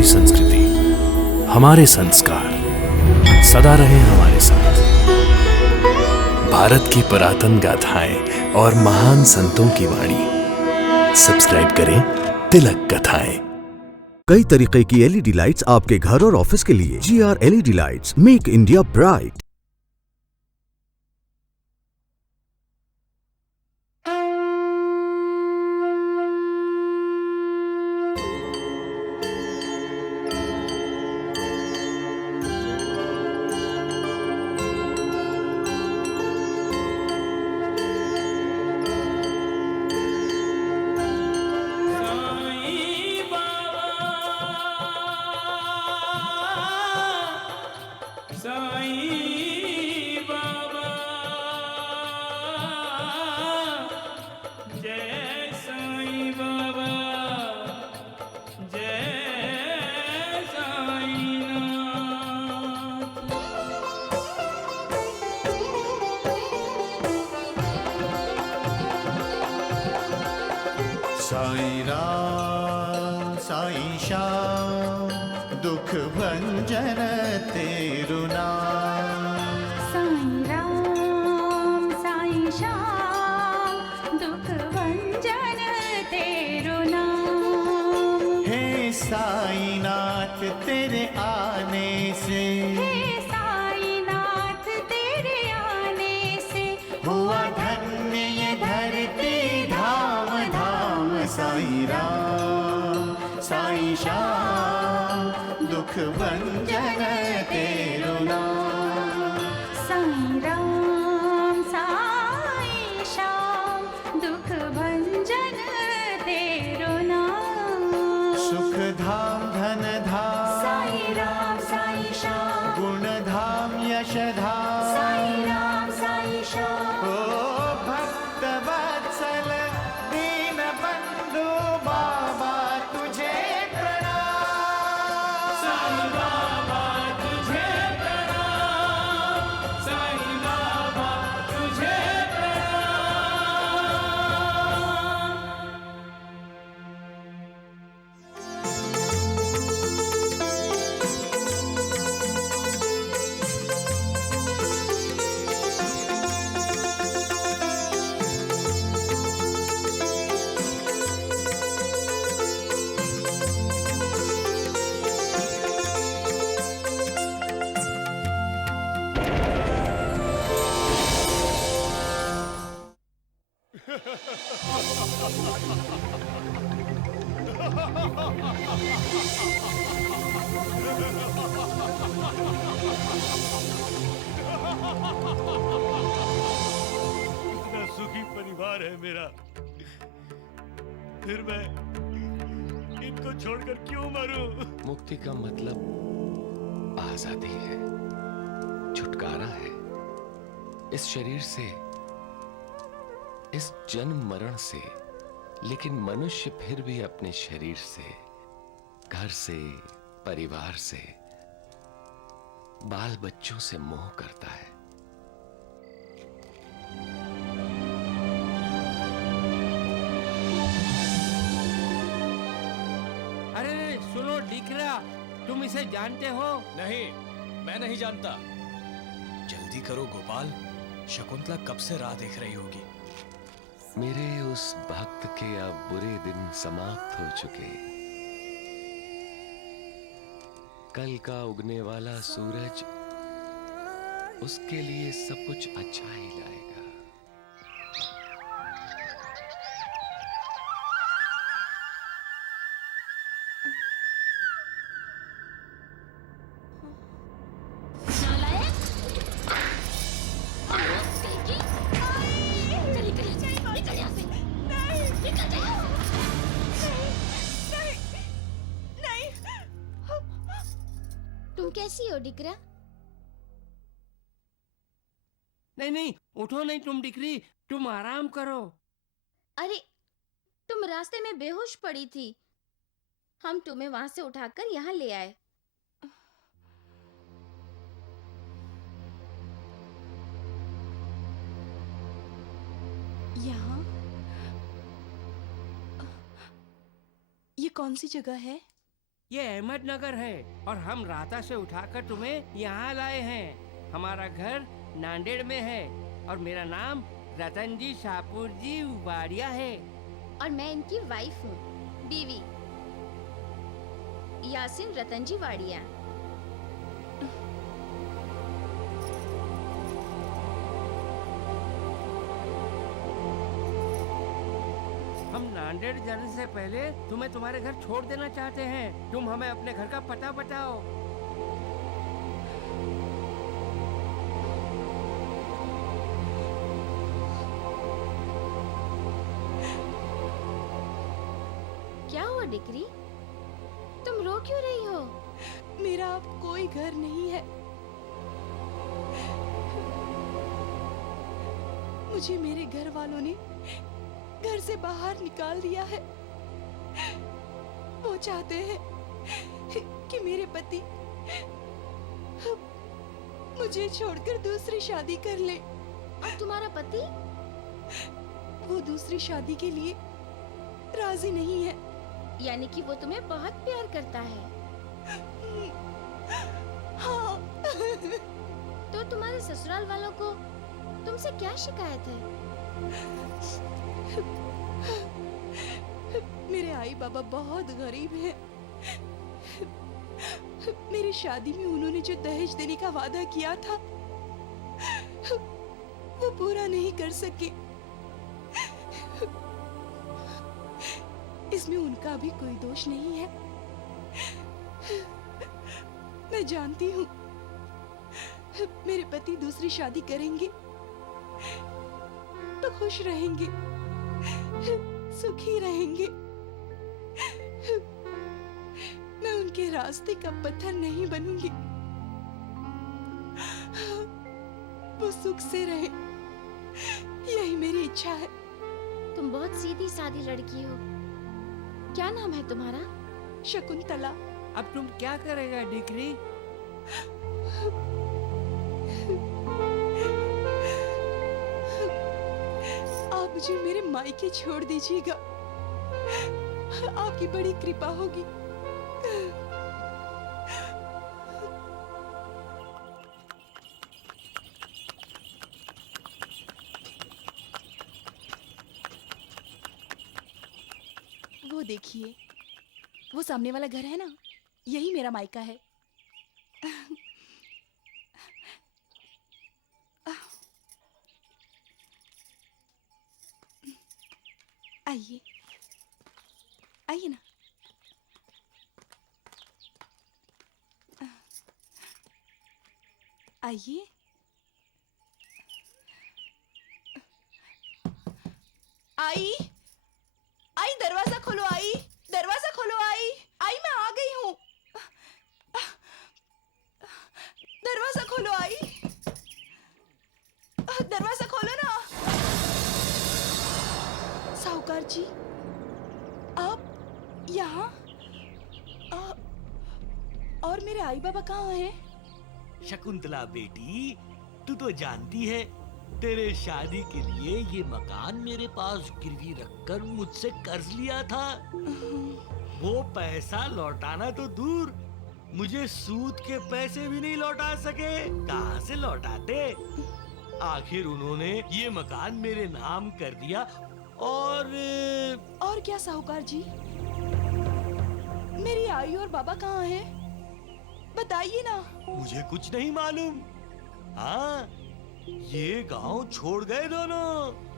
हमारी संस्कृति, हमारे संस्कार सदा रहे हमारे साथ। भारत की पुरातन गाथाएं और महान संतों की वाणी। सब्सक्राइब करें तिलक कथाएं। कई तरीके की एलईडी लाइट्स आपके घर और ऑफिस के लिए। GR LED lights, make India bright. Sai Ram Sai Shyam दुख भंजन तेरु नाम। साईं राम साईं श्याम दुख भंजन तेरु नाम। हे साईनाथ तेरे आने से, हे साईनाथ तेरे आने से हुआ धन्य ये धरती धाम धाम। साईं राम साईं श्याम दुख भंजन तेरु नाम। साईं राम साईं श्याम दुख भंजन तेरु नाम। सुख धाम धन धाम साईं राम साईं श्याम गुण धाम यश धाम। साईं राम साईं श्याम ओ भक्त वत्सल दीन बंधु बाबा तुझे प्रणाम। साईं बाबा तुझे प्रणाम। साईं बाबा तुझे प्रणाम। इतना सुखी परिवार है मेरा, फिर मैं इनको छोड़कर क्यों मरूं? मुक्ति का मतलब आजादी है, छुटकारा है इस शरीर से, इस जन्म मरण से। लेकिन मनुष्य फिर भी अपने शरीर से, घर से, परिवार से, बाल बच्चों से मोह करता है। अरे सुनो डिकरा, तुम इसे जानते हो? नहीं, मैं नहीं जानता। जल्दी करो गोपाल, शकुंतला कब से राह देख रही होगी। मेरे उस भक्त के अब बुरे दिन समाप्त हो चुके। कल का उगने वाला सूरज उसके लिए सब कुछ अच्छा ही लाएगा। तुम कैसी हो डिकरा? नहीं नहीं, उठो नहीं तुम डिकरी, तुम आराम करो। अरे तुम रास्ते में बेहोश पड़ी थी, हम तुम्हें वहां से उठाकर यहाँ ले आए। यहाँ ये कौन सी जगह है? ये अहमदनगर है और हम राता से उठाकर तुम्हें यहाँ लाए हैं। हमारा घर नांदेड़ में है और मेरा नाम रतन जी शाहपुर जी वाड़िया है। और मैं इनकी वाइफ हूँ, बीवी यासिन रतन जी वाड़िया। हम नांदेड़ जाने से पहले तुम्हें तुम्हारे घर छोड़ देना चाहते हैं। तुम हमें अपने घर का पता बताओ। क्या हुआ डिक्री, तुम रो क्यों रही हो? मेरा अब कोई घर नहीं है। मुझे मेरे घर वालों ने घर से बाहर निकाल दिया है। वो चाहते हैं कि मेरे पति मुझे छोड़कर दूसरी शादी कर ले। और तुम्हारा पति? वो दूसरी शादी के लिए राजी नहीं है। यानी कि वो तुम्हें बहुत प्यार करता है। हाँ। तो तुम्हारे ससुराल वालों को तुमसे क्या शिकायत है? मेरे आई बाबा बहुत गरीब हैं। मेरी शादी में उन्होंने जो दहेज देने का वादा किया था वो पूरा नहीं कर सके। इसमें उनका भी कोई दोष नहीं है। मैं जानती हूँ मेरे पति दूसरी शादी करेंगे तो खुश रहेंगे, सुखी रहेंगे। मैं उनके रास्ते का पत्थर नहीं बनूंगी। वो सुख से रहे, यही मेरी इच्छा है। तुम बहुत सीधी सादी लड़की हो। क्या नाम है तुम्हारा? शकुंतला। अब तुम क्या करेगा डिक्री? आप मुझे मेरे मायके छोड़ दीजिएगा, आपकी बड़ी कृपा होगी। वो देखिए, वो सामने वाला घर है ना, यही मेरा मायका है। आइए, आइए ना। आइए। आई, आई दरवाजा खोलो। आई दरवाजा खोलो। आई, आई मैं आ गई हूँ। दरवाजा खोलो। आई दरवाजा खोलो ना। साहूकार जी, आप यहाँ? और मेरे आई बाबा कहाँ हैं? शकुंतला बेटी, तू तो जानती है तेरे शादी के लिए ये मकान मेरे पास गिरवी रखकर मुझसे कर्ज लिया था। वो पैसा लौटाना तो दूर, मुझे सूद के पैसे भी नहीं लौटा सके। कहाँ से लौटाते? आखिर उन्होंने ये मकान मेरे नाम कर दिया। और क्या साहूकार जी? मेरी आई और बाबा कहाँ हैं? बताइए ना। मुझे कुछ नहीं मालूम। हाँ, ये गांव छोड़ गए दोनों।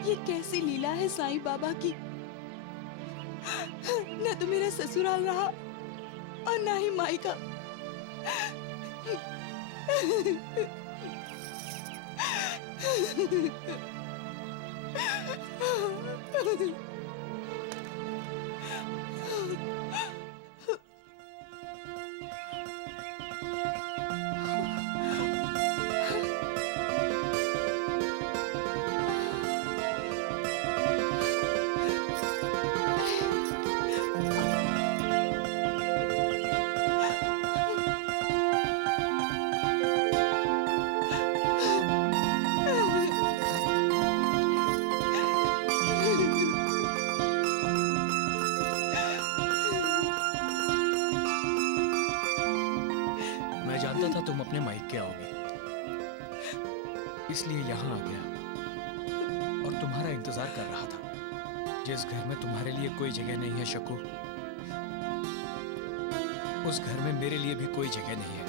ये कैसी लीला है साईं बाबा की। न तो मेरा ससुराल रहा और ना ही मायका। इसलिए यहाँ आ गया और तुम्हारा इंतजार कर रहा था। जिस घर में तुम्हारे लिए कोई जगह नहीं है शकु, उस घर में मेरे लिए भी कोई जगह नहीं है।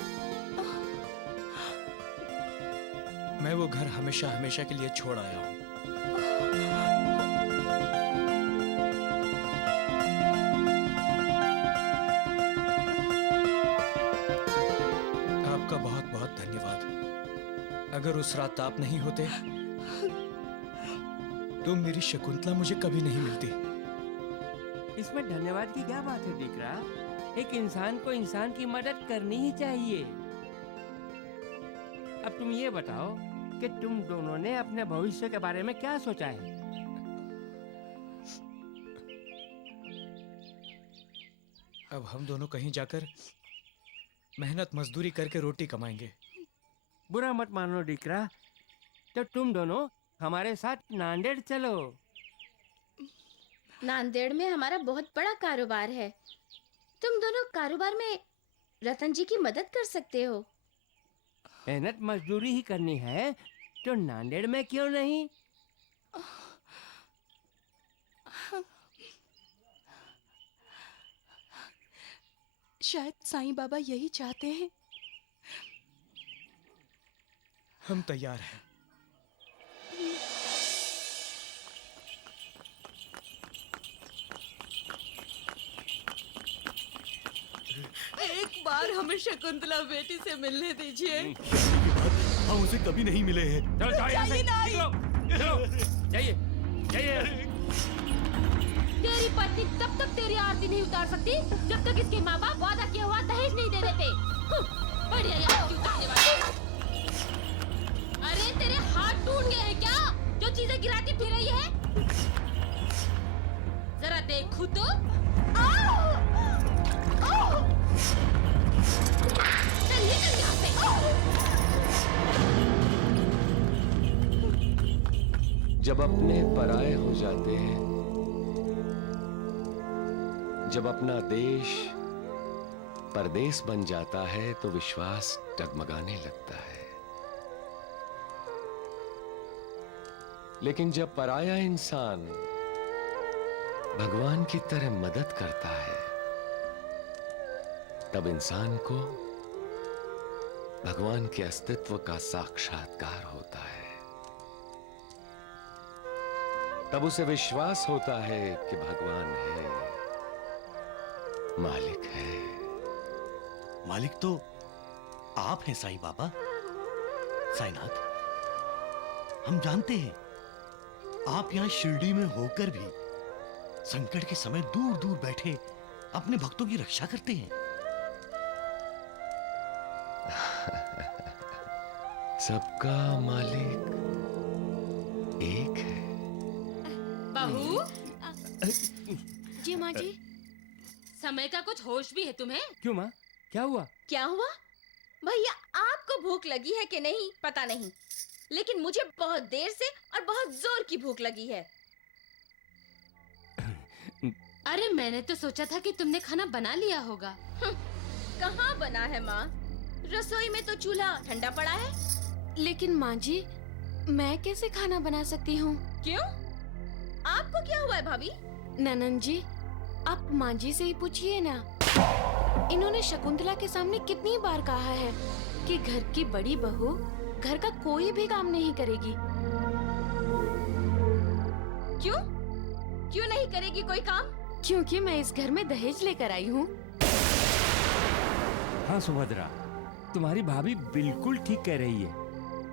मैं वो घर हमेशा हमेशा के लिए छोड़ आया हूं। आपका बहुत बहुत धन्यवाद। अगर उस रात आप नहीं होते तो मेरी शकुंतला मुझे कभी नहीं मिलती। इसमें धन्यवाद की क्या बात है दीकरा? एक इंसान को इंसान की मदद करनी ही चाहिए। अब तुम ये बताओ कि तुम दोनों ने अपने भविष्य के बारे में क्या सोचा है? अब हम दोनों कहीं जाकर मेहनत मजदूरी करके रोटी कमाएंगे। बुरा मत मानो दीकरा, तो तुम दोनों हमारे साथ नांदेड़ चलो। नांदेड़ में हमारा बहुत बड़ा कारोबार है। तुम दोनों कारोबार में रतन जी की मदद कर सकते हो। मेहनत मजदूरी ही करनी है तो नांदेड़ में क्यों नहीं? शायद साईं बाबा यही चाहते हैं। हम तैयार हैं। एक बार हमें शकुंतला बेटी से मिलने दीजिए। हम उसे कभी नहीं मिले हैं। चलो जाओ यहाँ से, जाइए ना। निकलो, चलो, जाइए, जाइए। तेरी पत्नी तब तक तेरी आरती नहीं उतार सकती जब तक इसके माँ बाप वादा किया हुआ दहेज नहीं दे देते। बढ़िया ये आरती उतारने वाले। अरे तेरे हाथ टूट गए हैं क्या जो चीजें गिराती फिर रही है? जरा देख खुद तो। चल निकल यहाँ से। जब अपने पराये हो जाते हैं, जब अपना देश परदेश बन जाता है तो विश्वास डगमगाने लगता है। लेकिन जब पराया इंसान भगवान की तरह मदद करता है, तब इंसान को भगवान के अस्तित्व का साक्षात्कार होता है। तब उसे विश्वास होता है कि भगवान है, मालिक है। मालिक तो आप हैं साईं बाबा। साईनाथ, हम जानते हैं आप यहाँ शिरडी में होकर भी संकट के समय दूर दूर बैठे अपने भक्तों की रक्षा करते हैं। सबका मालिक एक है। बहू। जी माँ जी। समय का कुछ होश भी है तुम्हें? क्यों माँ, क्या हुआ? क्या हुआ? भैया आपको भूख लगी है कि नहीं पता नहीं, लेकिन मुझे बहुत देर से और बहुत जोर की भूख लगी है। अरे मैंने तो सोचा था कि तुमने खाना बना लिया होगा। कहाँ बना है माँ? रसोई में तो चूल्हा ठंडा पड़ा है। लेकिन माँ जी, मैं कैसे खाना बना सकती हूँ? क्यों? आपको क्या हुआ है भाभी? ननन जी, आप माँ जी से ही पूछिए ना। इन्होंने शकुंतला के सामने कितनी बार कहा है कि घर की बड़ी बहू घर का कोई भी काम नहीं करेगी। क्यों? क्यों नहीं करेगी कोई काम? क्योंकि मैं इस घर में दहेज लेकर आई हूँ। हाँ सुभद्रा, तुम्हारी भाभी बिल्कुल ठीक कह रही है।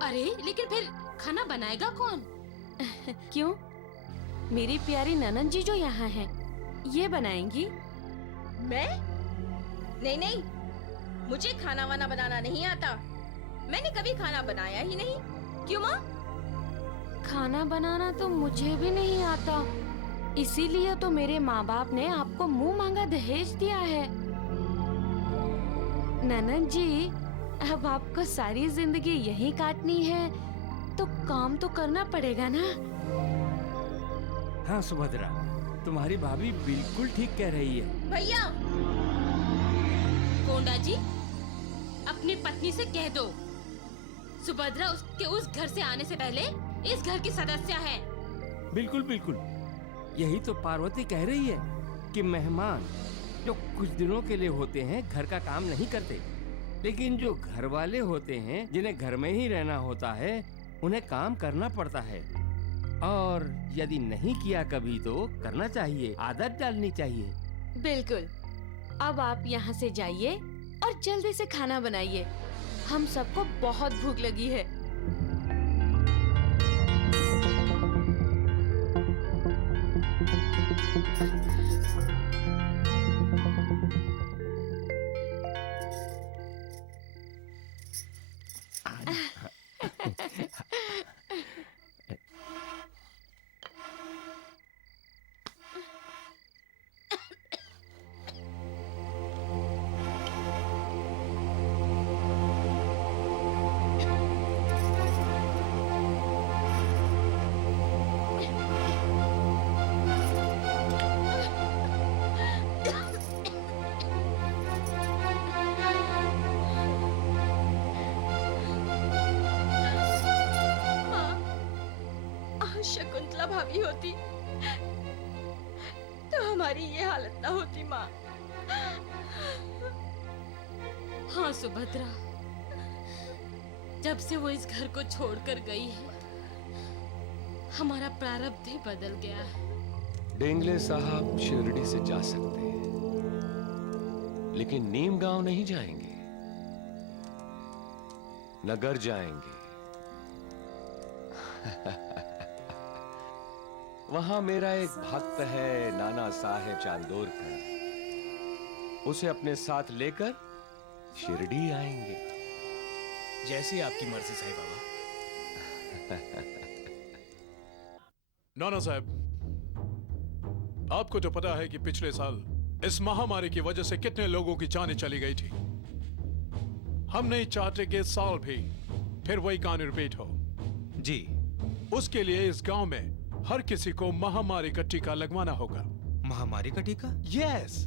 अरे लेकिन फिर खाना बनाएगा कौन? क्यों? मेरी प्यारी ननन जी जो यहाँ हैं, ये बनाएंगी। मैं? नहीं नहीं, मुझे खाना वाना बनाना नहीं आता। मैंने कभी खाना बनाया ही नहीं। क्यों माँ? खाना बनाना तो मुझे भी नहीं आता, इसीलिए तो मेरे माँ बाप ने आपको मुंह मांगा दहेज दिया है। ननन जी, अब आपको सारी जिंदगी यहीं काटनी है तो काम तो करना पड़ेगा ना। हाँ सुभद्रा, तुम्हारी भाभी बिल्कुल ठीक कह रही है। भैया, कोंडा जी, अपनी पत्नी से कह दो सुभद्रा उसके उस घर से आने से पहले इस घर की सदस्य है। बिल्कुल बिल्कुल, यही तो पार्वती कह रही है कि मेहमान जो कुछ दिनों के लिए होते हैं घर का काम नहीं करते, लेकिन जो घर वाले होते हैं जिन्हें घर में ही रहना होता है उन्हें काम करना पड़ता है। और यदि नहीं किया कभी तो करना चाहिए, आदत डालनी चाहिए। बिल्कुल। अब आप यहाँ से जाइए और जल्दी से खाना बनाइए, हम सबको बहुत भूख लगी है। शकुंतला भाभी होती तो हमारी ये हालत ना होती माँ। हाँ सुभद्रा, जब से वो इस घर को छोड़कर गई है हमारा प्रारब्ध ही बदल गया है। डेंगले साहब शिरडी से जा सकते हैं, लेकिन नीम गांव नहीं जाएंगे, नगर जाएंगे। वहां मेरा एक भक्त है नाना साहेब चांदोरकर, उसे अपने साथ लेकर शिरडी आएंगे। जैसी आपकी मर्जी साईं बाबा। नाना साहब, आपको तो पता है कि पिछले साल इस महामारी की वजह से कितने लोगों की जानें चली गई थी। हम नहीं चाहते कि इस साल भी फिर वही कहानी रिपीट हो। जी। उसके लिए इस गांव में हर किसी को महामारी का टीका लगवाना होगा। महामारी का टीका? यस,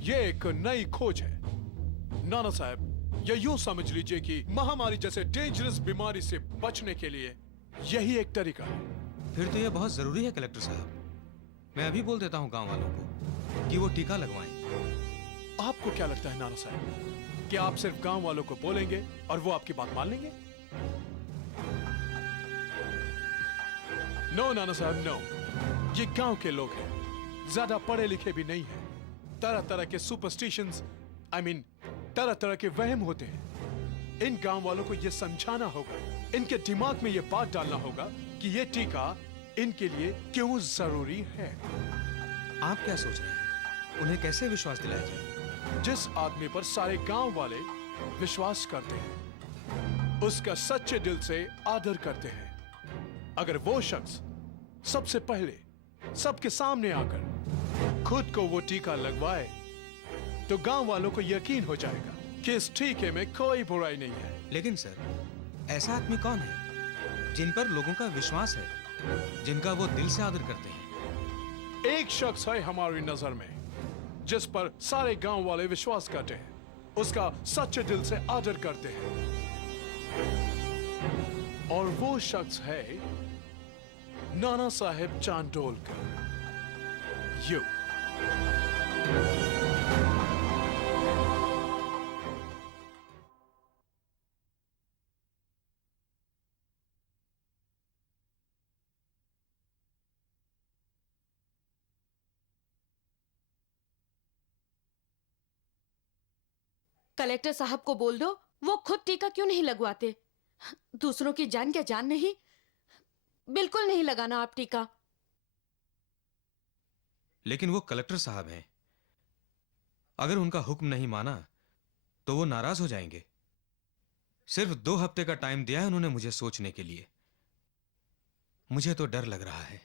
ये एक नई खोज है। नाना साहब, ये यूं समझ लीजिए कि महामारी जैसे डेंजरस बीमारी से बचने के लिए यही एक तरीका है। फिर तो ये बहुत जरूरी है कलेक्टर साहब। मैं अभी बोल देता हूँ गांव वालों को कि वो टीका लगवाएं। आपको क्या लगता है नाना साहब कि आप सिर्फ गांव वालों को बोलेंगे और वो आपकी बात मान लेंगे? नो नाना साहब, नो। ये गांव के लोग हैं, ज्यादा पढ़े लिखे भी नहीं हैं। तरह तरह के सुपरस्टिशंस, तरह तरह के वहम होते हैं। इन गांव वालों को ये समझाना होगा, इनके दिमाग में ये बात डालना होगा कि ये टीका इनके लिए क्यों जरूरी है। आप क्या सोच रहे हैं? उन्हें कैसे विश्वास दिलाया जाए? जिस आदमी पर सारे गांव वाले विश्वास करते हैं, उसका सच्चे दिल से आदर करते हैं। अगर वो शख्स सबसे पहले सबके सामने आकर खुद को वो टीका लगवाए तो गांव वालों को यकीन हो जाएगा कि इस टीके में कोई बुराई नहीं है। लेकिन सर, ऐसा आदमी कौन है जिन पर लोगों का विश्वास है, जिनका वो दिल से आदर करते हैं? एक शख्स है हमारी नजर में जिस पर सारे गांव वाले विश्वास करते हैं, उसका सच्चे दिल से आदर करते हैं, और वो शख्स है नाना साहेब चांदोलकर। यू। कलेक्टर साहब को बोल दो वो खुद टीका क्यों नहीं लगवाते। दूसरों की जान क्या जान नहीं, बिल्कुल नहीं लगाना आप टीका। लेकिन वो कलेक्टर साहब हैं, अगर उनका हुक्म नहीं माना तो वो नाराज हो जाएंगे। सिर्फ 2 हफ्ते का टाइम दिया है उन्होंने मुझे सोचने के लिए। मुझे तो डर लग रहा है।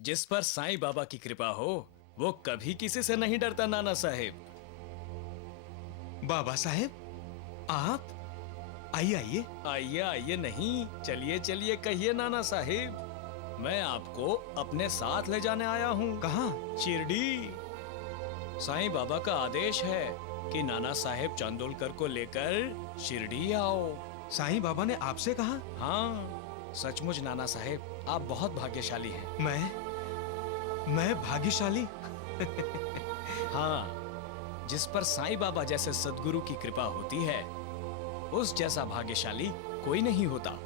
जिस पर साईं बाबा की कृपा हो वो कभी किसी से नहीं डरता नाना साहेब। बाबा साहेब, आप आइए आइए। आइए आइए नहीं, चलिए चलिए कहिए नाना साहेब। मैं आपको अपने साथ ले जाने आया हूँ। कहाँ? शिरडी। साईं बाबा का आदेश है कि नाना साहेब चांदोलकर को लेकर शिरडी आओ। साईं बाबा ने आपसे कहा? हाँ, सचमुच नाना साहेब, आप बहुत भाग्यशाली हैं। मैं भाग्यशाली? हाँ, जिस पर साईं बाबा जैसे सद्गुरु की कृपा होती है, उस जैसा भाग्यशाली कोई नहीं होता।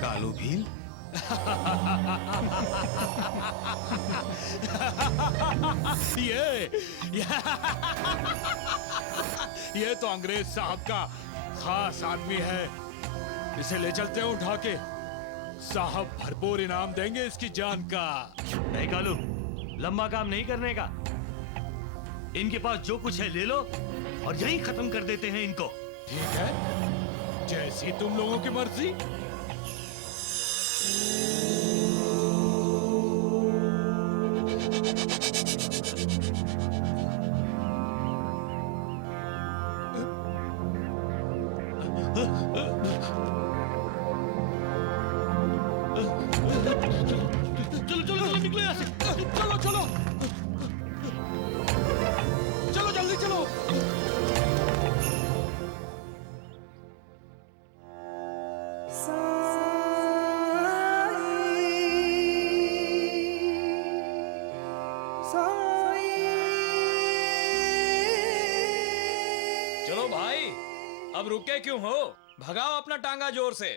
कालू भील? ये तो अंग्रेज साहब का खास आदमी है। इसे ले चलते हैं उठा के। साहब भरपूर इनाम देंगे इसकी जान का। नहीं कालू, लंबा काम नहीं करने का। इनके पास जो कुछ है ले लो और यही खत्म कर देते हैं इनको। ठीक है, जैसी तुम लोगों की मर्जी। चलो चलो चलो निकलो यहाँ से। चलो चलो चलो जल्दी चलो। चलो भाई, अब रुके क्यों हो? भगाओ अपना टांगा जोर से।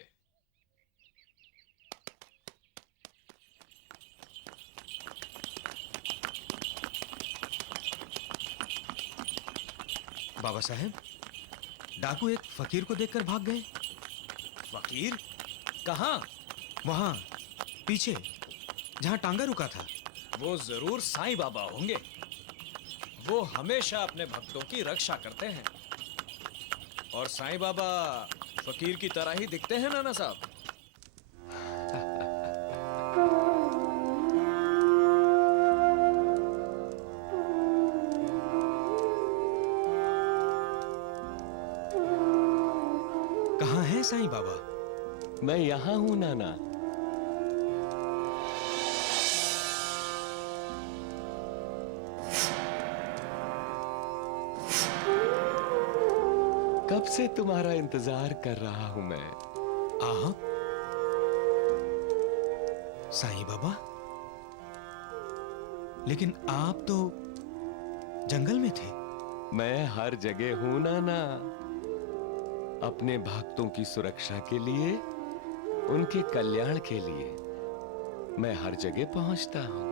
बाबा साहेब, डाकू एक फकीर को देखकर भाग गए। फकीर? कहाँ? वहां पीछे, जहां टांगा रुका था। वो जरूर साईं बाबा होंगे। वो हमेशा अपने भक्तों की रक्षा करते हैं। और साईं बाबा फकीर की तरह ही दिखते हैं नाना साहब। कहाँ है साईं बाबा? मैं यहां हूं नाना। कब से तुम्हारा इंतजार कर रहा हूं मैं। आहा, साईं बाबा, लेकिन आप तो जंगल में थे। मैं हर जगह हूं नाना, अपने भक्तों की सुरक्षा के लिए, उनके कल्याण के लिए मैं हर जगह पहुंचता हूं।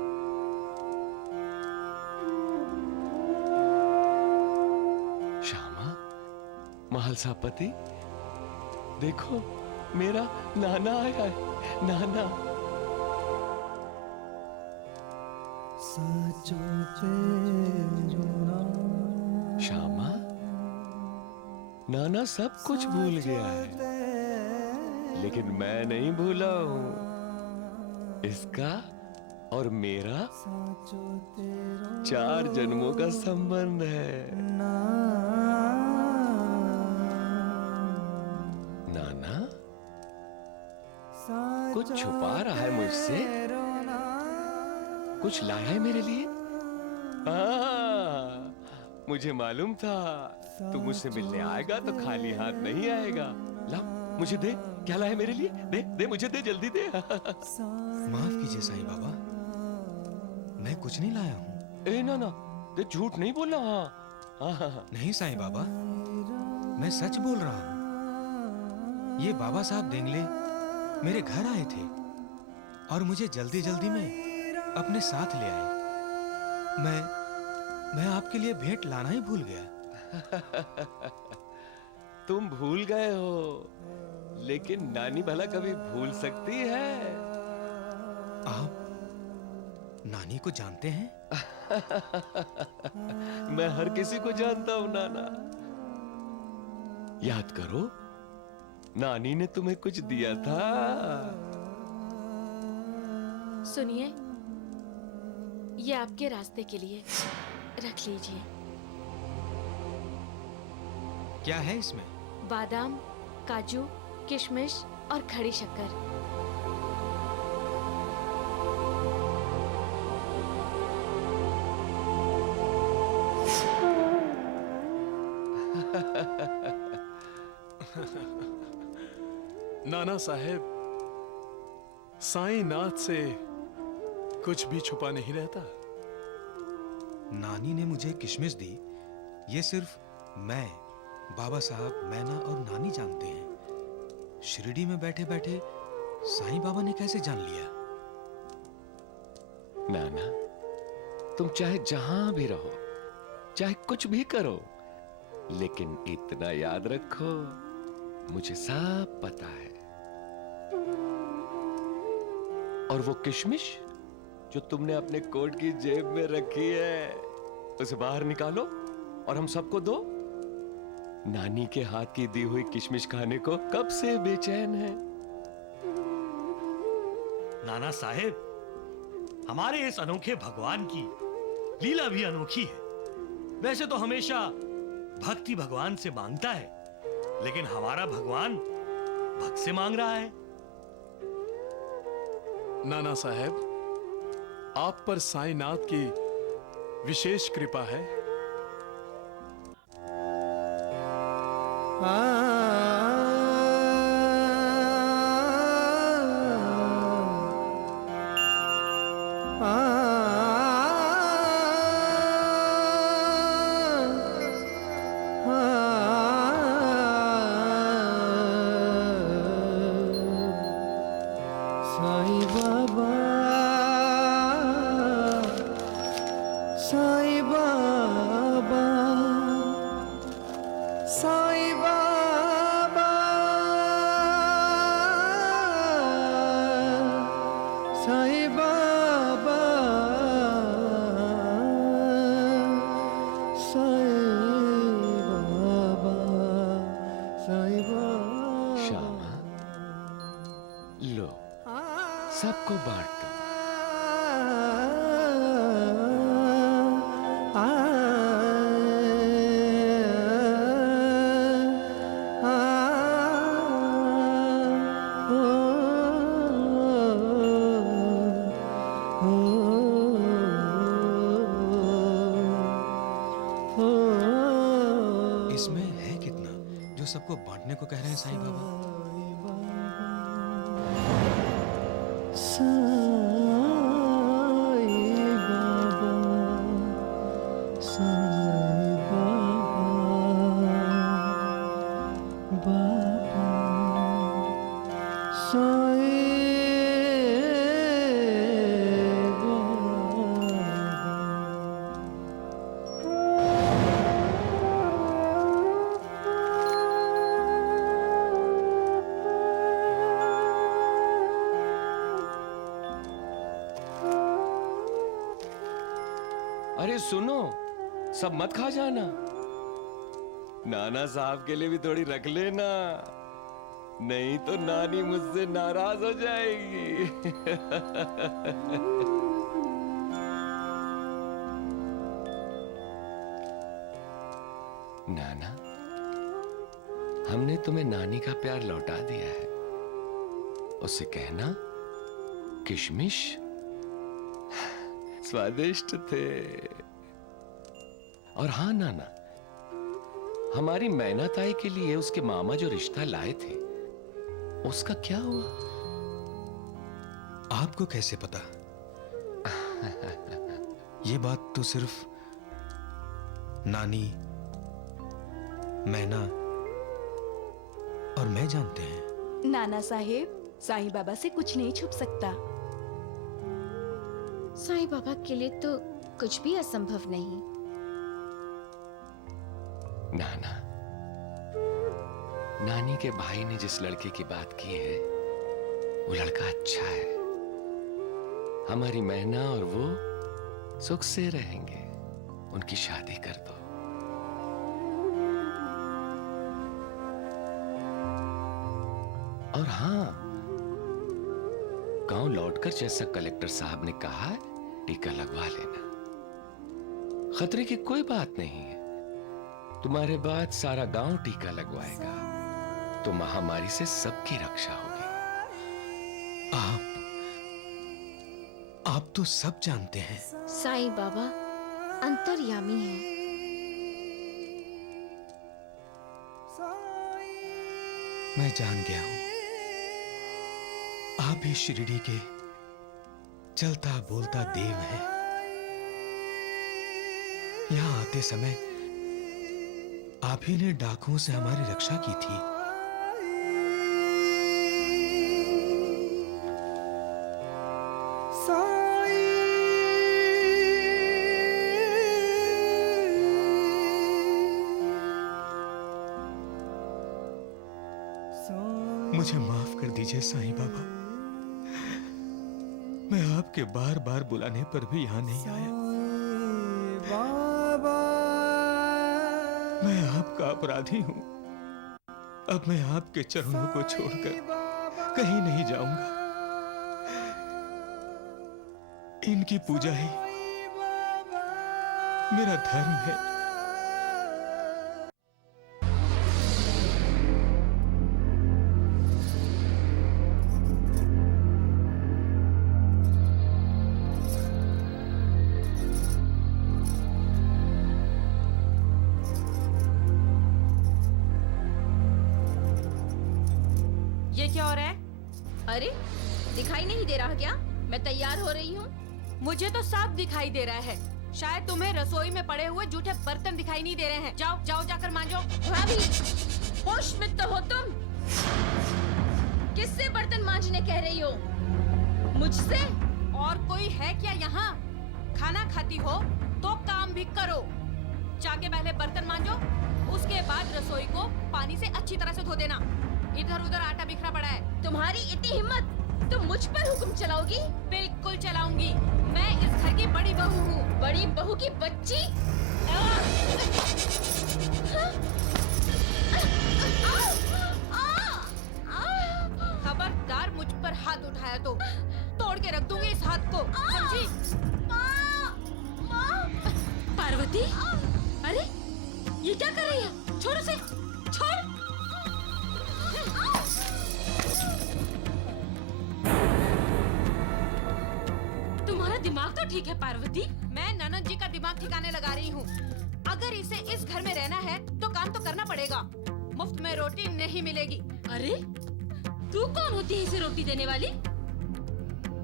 श्यामा, महलसापति, देखो मेरा नाना आया है। नाना श्यामा, नाना सब कुछ भूल गया है, लेकिन मैं नहीं भूला हूं। इसका और मेरा 4 जन्मों का संबंध है। नाना कुछ छुपा रहा है मुझसे? कुछ लाया है मेरे लिए? मुझे मालूम था तू मुझसे मिलने आएगा तो खाली हाथ नहीं आएगा। ला, मुझे दे। क्या लाया मेरे लिए? दे दे, मुझे दे, जल्दी दे। माफ कीजिए साईं बाबा, मैं कुछ नहीं लाया हूँ। ए ना ना, ते झूठ नहीं बोलना। हाँ। नहीं साईं बाबा, मैं सच बोल रहा हूँ। ये बाबा साहब देंगले मेरे घर आए थे और मुझे जल्दी जल्दी में अपने साथ ले आए। मैं आपके लिए भेंट लाना ही भूल गया। तुम भूल गए हो, लेकिन नानी भला कभी भूल सकती है? आप नानी को जानते हैं? मैं हर किसी को जानता हूं नाना। याद करो, नानी ने तुम्हें कुछ दिया था। सुनिए, ये आपके रास्ते के लिए रख लीजिए। क्या है इसमें? बादाम, काजू, किशमिश और खड़ी शक्कर। नाना साहेब, साईं नाथ से कुछ भी छुपा नहीं रहता। नानी ने मुझे किशमिश दी, ये सिर्फ मैं, बाबा साहब, मैना और नानी जानते हैं। शिरडी में बैठे बैठे साईं बाबा ने कैसे जान लिया? नाना, तुम चाहे जहां भी रहो, चाहे कुछ भी करो, लेकिन इतना याद रखो, मुझे सब पता है। और वो किशमिश जो तुमने अपने कोट की जेब में रखी है, उसे बाहर निकालो और हम सबको दो। नानी के हाथ की दी हुई किशमिश खाने को कब से बेचैन है। नाना साहेब, हमारे इस अनोखे भगवान की लीला भी अनोखी है। वैसे तो हमेशा भक्ति भगवान से मांगता है, लेकिन हमारा भगवान भक्त से मांग रहा है। नाना साहेब, आप पर साईं नाथ की विशेष कृपा है। साईं बाबा, साईं बाबा, साईं बाबा, साईं बाबा, साईं बाबा, साईं बाबा। श्यामा, लो, सबको बांट दो। इसमें है कितना जो सबको बांटने को कह रहे हैं साईं बाबा? अरे सुनो, सब मत खा जाना। नाना साहब के लिए भी थोड़ी रख लेना, नहीं तो नानी मुझसे नाराज हो जाएगी। नाना, हमने तुम्हें नानी का प्यार लौटा दिया है। उससे कहना किशमिश स्वादिष्ट थे। और हाँ नाना, हमारी मैना ताई के लिए उसके मामा जो रिश्ता लाए थे, उसका क्या हुआ? आपको कैसे पता? ये बात तो सिर्फ नानी, मैना और मैं जानते हैं। नाना साहेब, साईं बाबा से कुछ नहीं छुप सकता। साईं बाबा के लिए तो कुछ भी असंभव नहीं। नाना, नानी के भाई ने जिस लड़के की बात की है, वो लड़का अच्छा है। हमारी मैना और वो सुख से रहेंगे। उनकी शादी कर दो। और हाँ, गांव लौटकर जैसा कलेक्टर साहब ने कहा है, टीका लगवा लेना। खतरे की कोई बात नहीं है। तुम्हारे बाद सारा गांव टीका लगवाएगा तो महामारी से सबकी रक्षा होगी। आप तो सब जानते हैं। साईं बाबा अंतर्यामी है। मैं जान गया हूं, आप ही शिरडी के चलता बोलता देव हैं। यहां आते समय आप ही ने डाकुओं से हमारी रक्षा की थी। मुझे माफ कर दीजिए साईं बाबा, मैं आपके बार बार बुलाने पर भी यहां नहीं आया। मैं आपका अपराधी हूं। अब मैं आपके चरणों को छोड़कर कहीं नहीं जाऊंगा। इनकी पूजा ही मेरा धर्म है। ये क्या हो रहा है? अरे दिखाई नहीं दे रहा क्या? मैं तैयार हो रही हूँ। मुझे तो साफ दिखाई दे रहा है। शायद तुम्हें रसोई में पड़े हुए जूठे बर्तन दिखाई नहीं दे रहे हैं। जाओ जाओ जाकर मांजो। भाभी, होश में तो हो तुम? किससे बर्तन मांजने कह रही हो? मुझसे? और कोई है क्या यहाँ? खाना खाती हो तो काम भी करो। जाके पहले बर्तन मांजो, उसके बाद रसोई को पानी से अच्छी तरह से धो देना। इधर उधर आटा बिखरा पड़ा है। तुम्हारी इतनी हिम्मत, तुम मुझ पर हुक्म चलाओगी? बिल्कुल चलाऊंगी। मैं इस घर की बड़ी बहू हूँ। बड़ी बहू की बच्ची? खबरदार मुझ पर हाथ उठाया तो तोड़ के रख दूंगी इस हाथ को, समझी? पार्वती, अरे ये क्या कर रही है? छोड़ उसे, छोड़। तुम्हारा दिमाग तो ठीक है पार्वती। मैं ननद जी का दिमाग ठिकाने लगा रही हूँ। अगर इसे इस घर में रहना है तो काम तो करना पड़ेगा। मुफ्त में रोटी नहीं मिलेगी। अरे तू कौन होती है इसे रोटी देने वाली?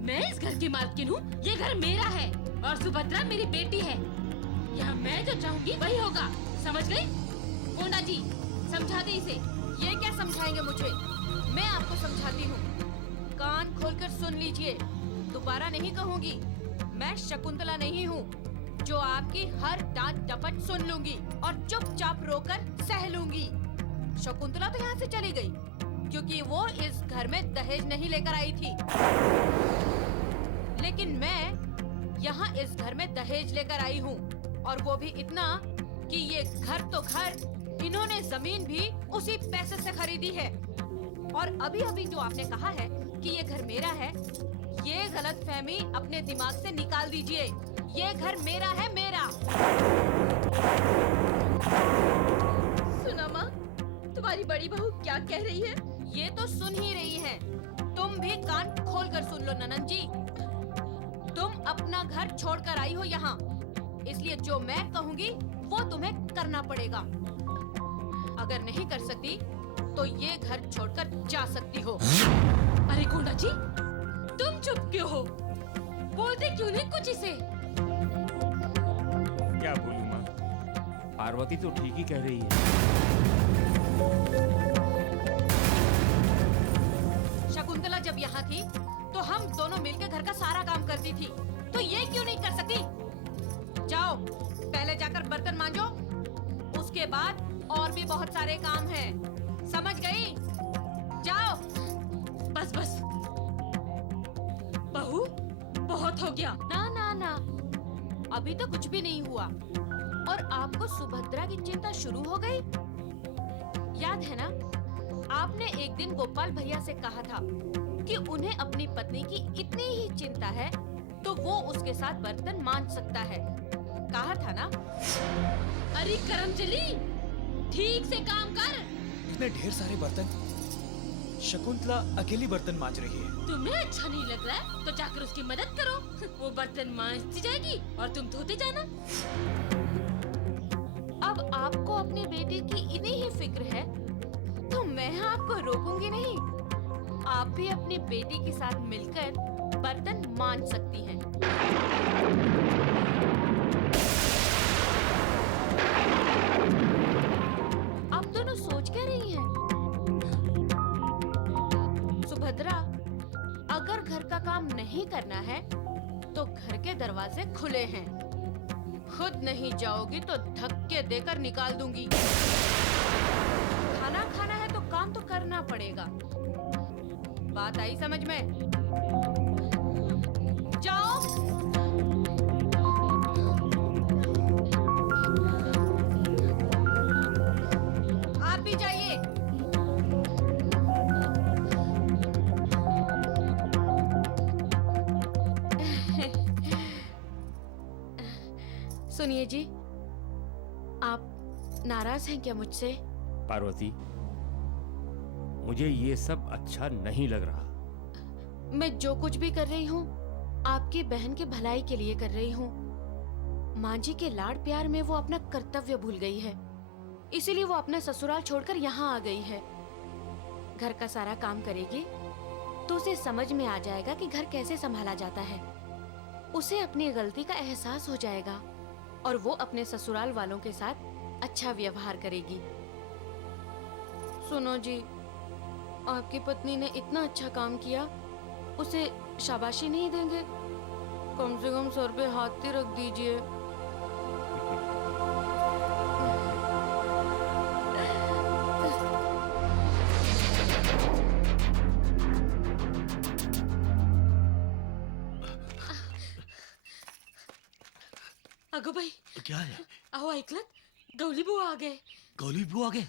मैं इस घर की मालकिन हूँ। ये घर मेरा है और सुभद्रा मेरी बेटी है। यहाँ मैं जो चाहूंगी वही होगा, समझ गई? कोंडा जी समझा दे इसे। ये क्या समझाएंगे मुझे? मैं आपको समझाती हूँ। कान खोलकर सुन लीजिए, दोबारा नहीं कहूँगी। मैं शकुंतला नहीं हूँ जो आपकी हर डांट डपट सुन लूंगी और चुपचाप रोकर सह लूंगी। शकुंतला तो यहाँ से चली गई क्योंकि वो इस घर में दहेज नहीं लेकर आई थी, लेकिन मैं यहाँ इस घर में दहेज लेकर आई हूँ, और वो भी इतना कि ये घर तो घर, इन्होंने जमीन भी उसी पैसे से खरीदी है। और अभी अभी जो आपने कहा है कि ये घर मेरा है, ये गलतफहमी अपने दिमाग से निकाल दीजिए। ये घर मेरा है, मेरा। सुना माँ, तुम्हारी बड़ी बहू क्या कह रही है? ये तो सुन ही रही हैं। तुम भी कान खोलकर सुन लो ननद जी। तुम अपना घर छोड़कर आई हो यहाँ, इसलिए जो मैं कहूँगी वो तुम्हें करना पड़ेगा। अगर नहीं कर सकती तो ये घर छोड़कर जा सकती हो। अरे कोंडा जी, तुम चुप क्यों हो? बोलते क्यों नहीं कुछ इसे? क्या बोलूं माँ, पार्वती तो ठीक ही कह रही है। शकुंतला जब यहाँ थी तो हम दोनों मिलकर घर का सारा काम करती थी, तो ये क्यों नहीं कर सकती? जाओ पहले जाकर बर्तन मांजो, उसके बाद और भी बहुत सारे काम हैं। समझ गई? जाओ। बस बस बहू, बहुत हो गया। ना ना ना, अभी तो कुछ भी नहीं हुआ और आपको सुभद्रा की चिंता शुरू हो गई। याद है ना, आपने एक दिन गोपाल भैया से कहा था कि उन्हें अपनी पत्नी की इतनी ही चिंता है तो वो उसके साथ बर्तन मांज सकता है। कहा था ना? अरे करमचली, ठीक से काम कर। इतने ढेर सारे बर्तन, शकुंतला अकेली बर्तन मांज रही है। तुम्हें अच्छा नहीं लग रहा है तो जाकर उसकी मदद करो। वो बर्तन मांजती जाएगी और तुम धोते जाना। अब आपको अपनी बेटी की इतनी ही फिक्र है तो मैं आपको रोकूंगी नहीं। आप भी अपनी बेटी के साथ मिलकर बर्तन मांज सकती हैं। आप दोनों सोच क्या रही हैं? सुभद्रा, अगर घर का काम नहीं करना है तो घर के दरवाजे खुले हैं। खुद नहीं जाओगी तो धक्के देकर निकाल दूंगी। खाना खाना है तो काम तो करना पड़ेगा। बात आई समझ में? जाओ। आप भी जाइए। सुनिए जी, आप नाराज हैं क्या मुझसे? पार्वती, मुझे ये सब अच्छा नहीं लग रहा। मैं जो कुछ भी कर रही हूँ आपकी बहन की भलाई के लिए कर रही हूँ। माँ जी के लाड़ प्यार में वो अपना कर्तव्य भूल गई है, इसीलिए वो अपना ससुराल छोड़कर यहाँ आ गई है। घर का सारा काम करेगी तो उसे समझ में आ जाएगा कि घर कैसे संभाला जाता है। उसे अपनी गलती का एहसास हो जाएगा और वो अपने ससुराल वालों के साथ अच्छा व्यवहार करेगी। सुनो जी, आपकी पत्नी ने इतना अच्छा काम किया, उसे शाबाशी नहीं देंगे? कम से कम सर पे हाथ ही रख दीजिए। अगो भाई, क्या है? अहो ऐकलत, गौली बुआ आ गए। गौली बुआ आ गए?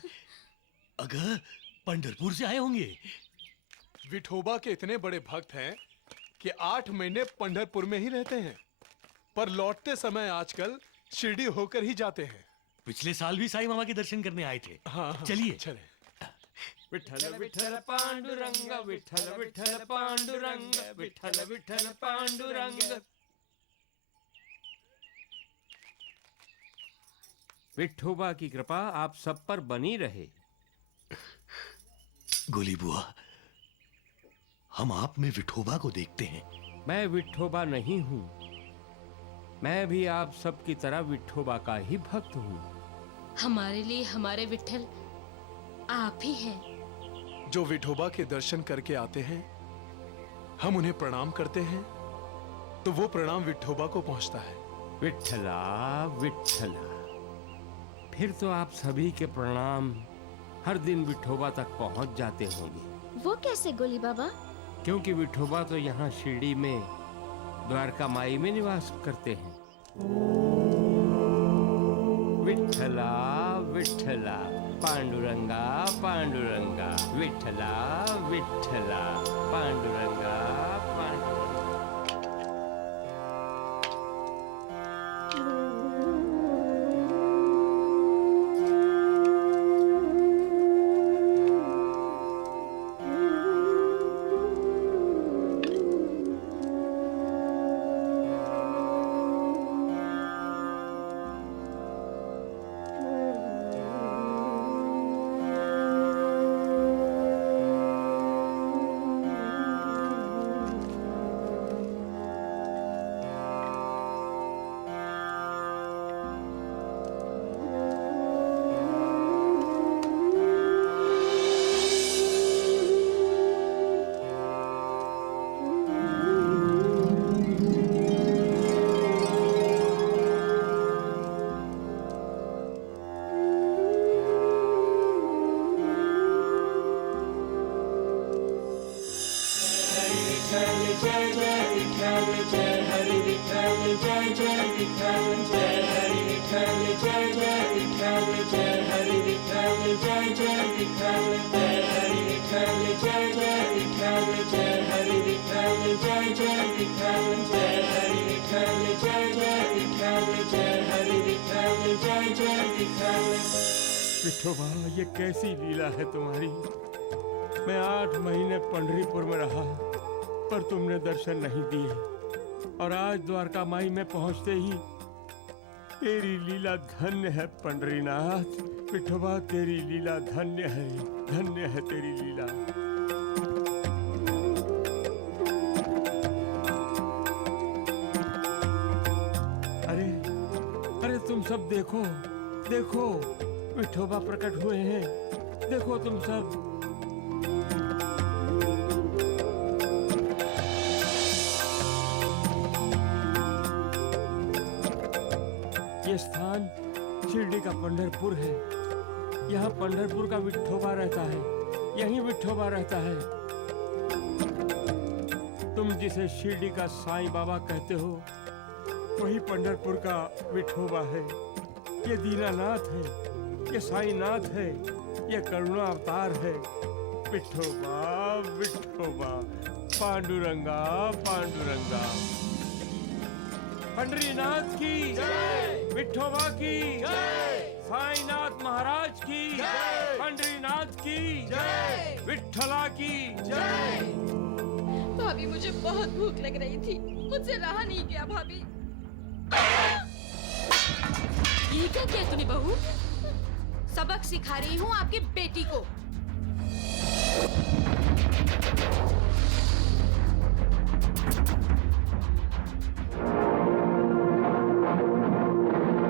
अगर पंढरपुर से आए होंगे। विठोबा के इतने बड़े भक्त हैं कि 8 महीने पंढरपुर में ही रहते हैं, पर लौटते समय आजकल शिरडी होकर ही जाते हैं। पिछले साल भी साईं मामा के दर्शन करने आए थे। हाँ, चलिए। चले। विठ्ठल विठ्ठल पांडुरंग, विठ्ठल विठ्ठल पांडुरंग, विठ्ठल विठ्ठल पांडुरंग। विठोबा की कृपा आप सब पर बनी रहे। गोली बुआ, हम आप में विठोबा को देखते हैं। मैं विठोबा नहीं हूँ, मैं भी आप सब की तरह विठोबा का ही भक्त हूँ। हमारे लिए हमारे विठ्ठल आप ही हैं। जो विठोबा के दर्शन करके आते हैं, हम उन्हें प्रणाम करते हैं तो वो प्रणाम विठोबा को पहुंचता है। विठ्ठला विठ्ठला, फिर तो आप सभी के प्रणाम हर दिन विठोबा तक पहुंच जाते होंगे। वो कैसे गोली बाबा? क्योंकि विठोबा तो यहाँ शिरडी में द्वारका माई में निवास करते हैं। विठ्ठला विठ्ठला, पांडुरंगा पांडुरंगा, विठ्ठला विठ्ठला, पांडुरंगा पांडुरंगा। जय जय विठ्ठल जय हरि विठ्ठल जय जय विठ्ठल जय हरि विठ्ठल जय जय विठ्ठल जय हरि विठ्ठल जय जय विठ्ठल जय हरि विठोबा, ये कैसी लीला है तुम्हारी। मैं 8 महीने पंढरीपुर में रहा, पर तुमने दर्शन नहीं दिए, और आज द्वारका माई में पहुंचते ही तेरी लीला धन्य है पंढरीनाथ। विठोबा, तेरी लीला धन्य है तेरी लीला। अरे अरे तुम सब देखो, देखो विठोबा प्रकट हुए हैं, देखो तुम सब। ये स्थान शिरडी का पंढरपुर है। यहाँ पंढरपुर का विठोबा रहता है, यहीं विठोबा रहता है। तुम जिसे शिरडी का साईं बाबा कहते हो, वही पंढरपुर का विठोबा है। ये दीनानाथ है, ये साईनाथ है, ये करुणा अवतार है। विठोबा विठोबा, पांडुरंगा पांडुरंगा। पंढरीनाथ की जय, विठोबा की जय, साईनाथ महाराज की जय, पंढरीनाथ की जय, विठला की जय। भाभी, मुझे बहुत भूख लग रही थी, मुझसे रहा नहीं गया। भाभी, ये क्या किया तूने बहू? सबक सिखा रही हूँ आपकी बेटी को।